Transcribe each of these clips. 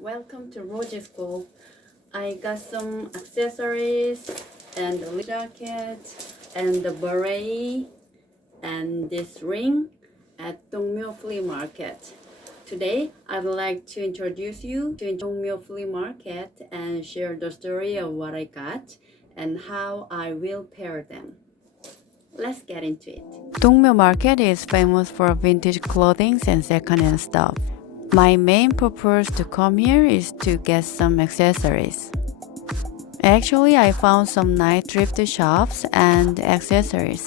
welcome to Loji스쿨. I got some accessories and the jacket and the beret and this ring at Dongmyo flea market. Today, I'd like to introduce you to Dongmyo flea market and share the story of what I got and how I will pair them. Let's get into it. Dongmyo market is famous for vintage clothing and secondhand stuff. My main purpose to come here is to get some accessories. Actually, I found some nice thrift shops and accessories.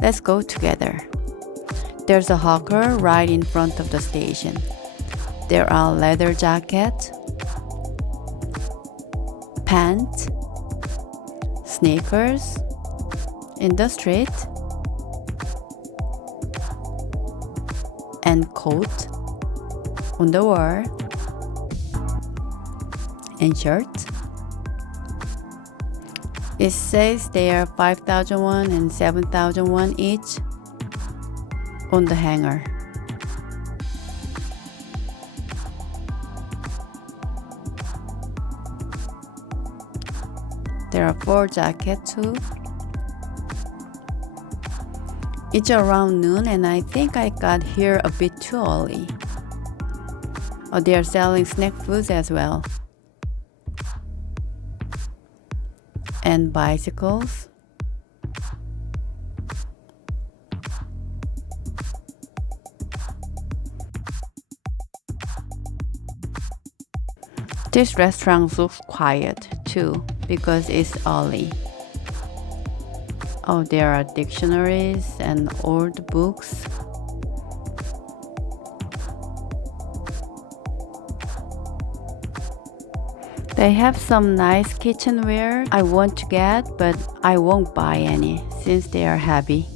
Let's go together. There's a hawker right in front of the station. There are leather jackets, pants, sneakers in the street, and coat on the wall, and shirts. It says they are 5,000 won and 7,000 won each on the hanger. There are 4 jackets too. It's around noon and I think I got here a bit too early. They are selling snack foods as well. And bicycles. This restaurant looks quiet too because it's early. Oh, there are dictionaries and old books. They have some nice kitchenware I want to get, but I won't buy any since they are heavy.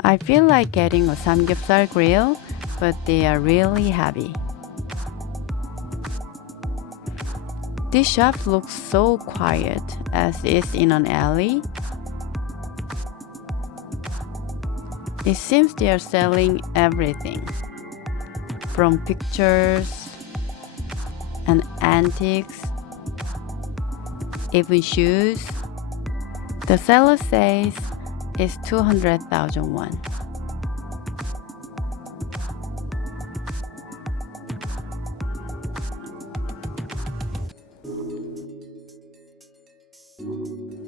I feel like getting a samgyeopsal grill, but they are really heavy. This shop looks so quiet as it's in an alley. It seems they are selling everything, from pictures and antiques, even shoes. The seller says it's 200,000 won.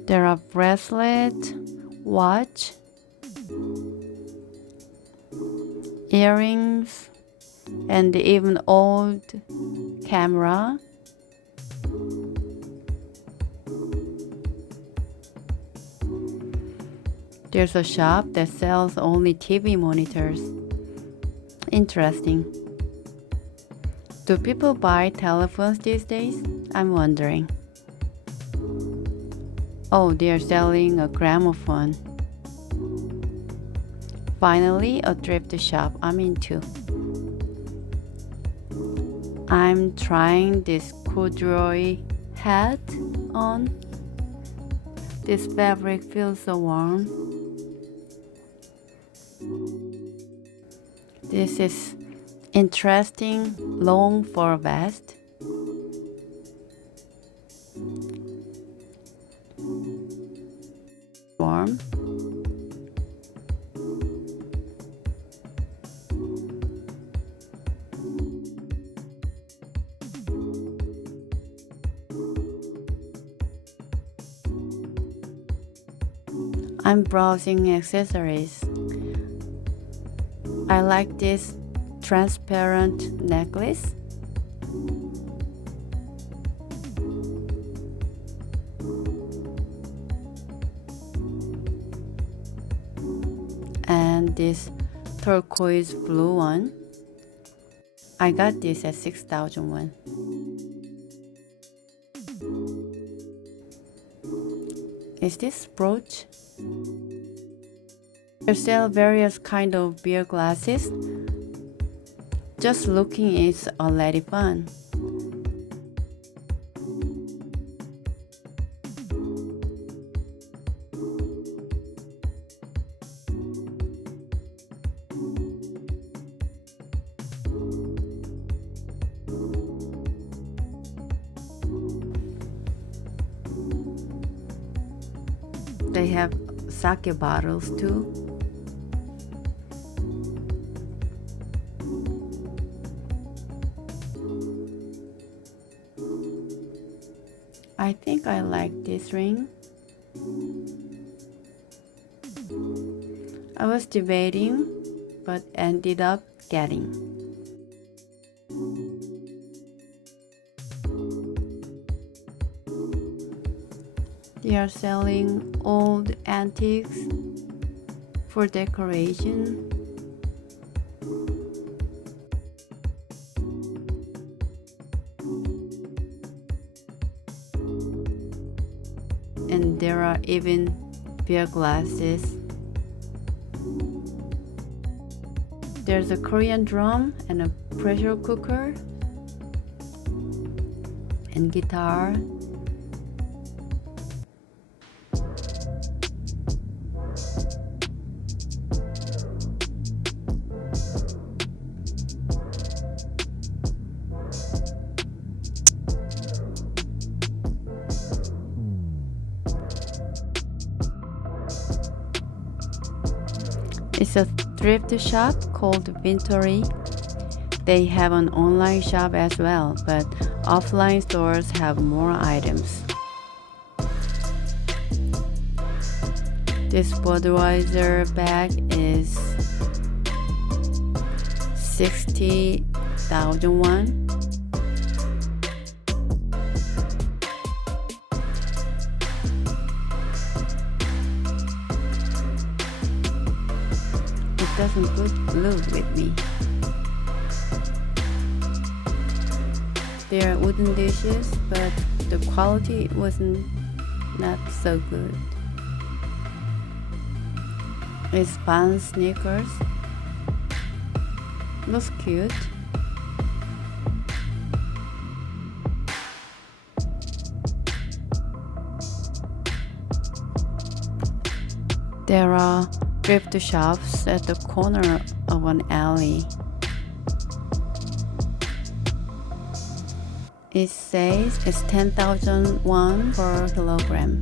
There are bracelet, watch, earrings, and even old camera. There's a shop that sells only TV monitors. Interesting. Do people buy telephones these days? I'm wondering. Oh, they are selling a gramophone. Finally, a thrift shop I'm into. I'm trying this corduroy hat on. This fabric feels so warm. This is interesting long fur vest. Warm. I'm browsing accessories. I like this transparent necklace. And this turquoise blue one. I got this at 6,000 won. Is this brooch? They sell various kind of beer glasses. Just looking is already fun. They have sake bottles too. I think I like this ring. I was debating, but ended up getting. They are selling old antiques for decoration. And there are even beer glasses. There's a Korean drum and a pressure cooker and guitar. It's a thrift shop called Binturi. They have an online shop as well, but offline stores have more items. This Budweiser bag is 60,000 won. Doesn't look with me. They are wooden dishes, but the quality wasn't not so good. It's Vans sneakers. Looks cute. There are thrift shops at the corner of an alley. It says it's 10,000 won per kilogram.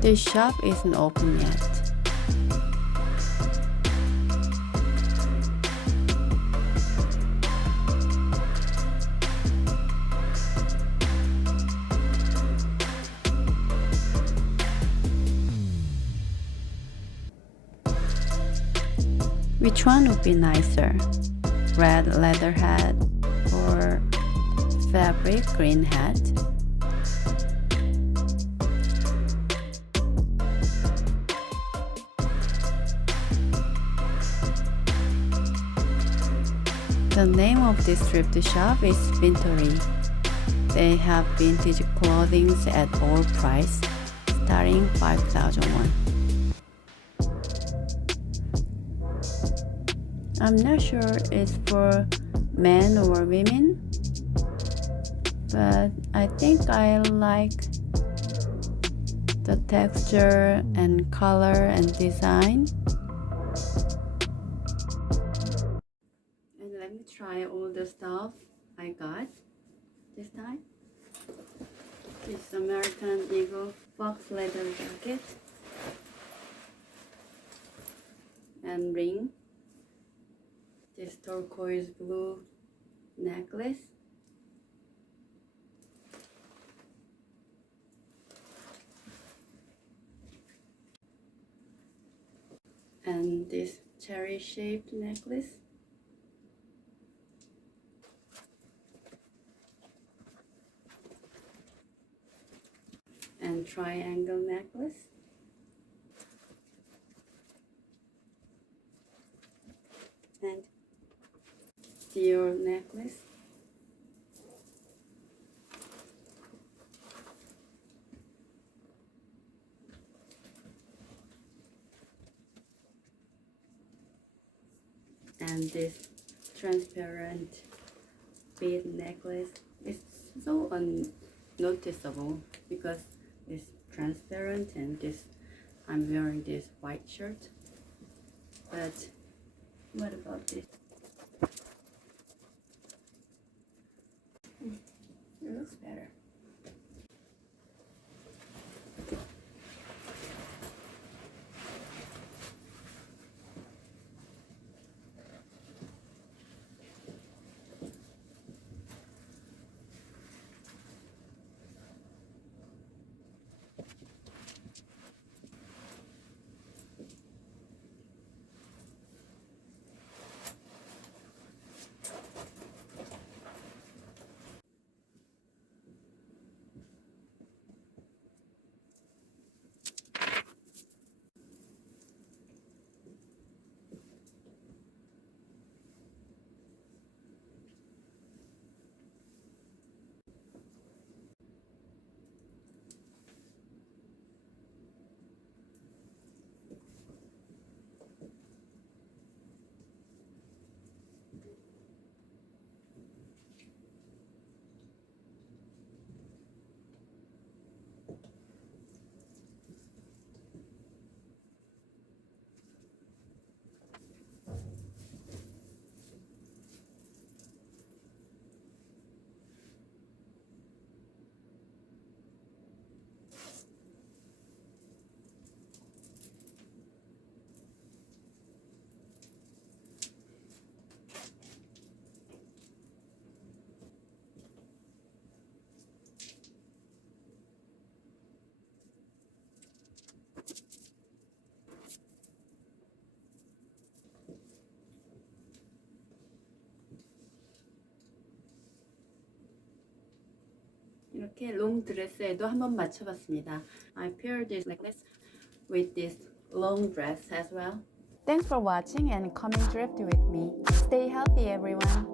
This shop isn't open yet. Which one would be nicer? Red leather hat or fabric green hat? The name of this thrift shop is Binturi. They have vintage clothing at all price, starting 5,000 won. I'm not sure it's for men or women, but I think I like the texture and color and design. And let me try all the stuff I got this time. This American Eagle fox leather jacket and ring. This turquoise blue necklace. And this cherry shaped necklace. And triangle necklace. And steel necklace. And this transparent bead necklace. It's so unnoticeable because it's transparent, and this I'm wearing this white shirt. But what about this? It looks better. 이렇게 롱 드레스에도 한번 맞춰봤습니다. I paired this necklace with this long dress as well. Thanks for watching and coming thrift with me. Stay healthy, everyone.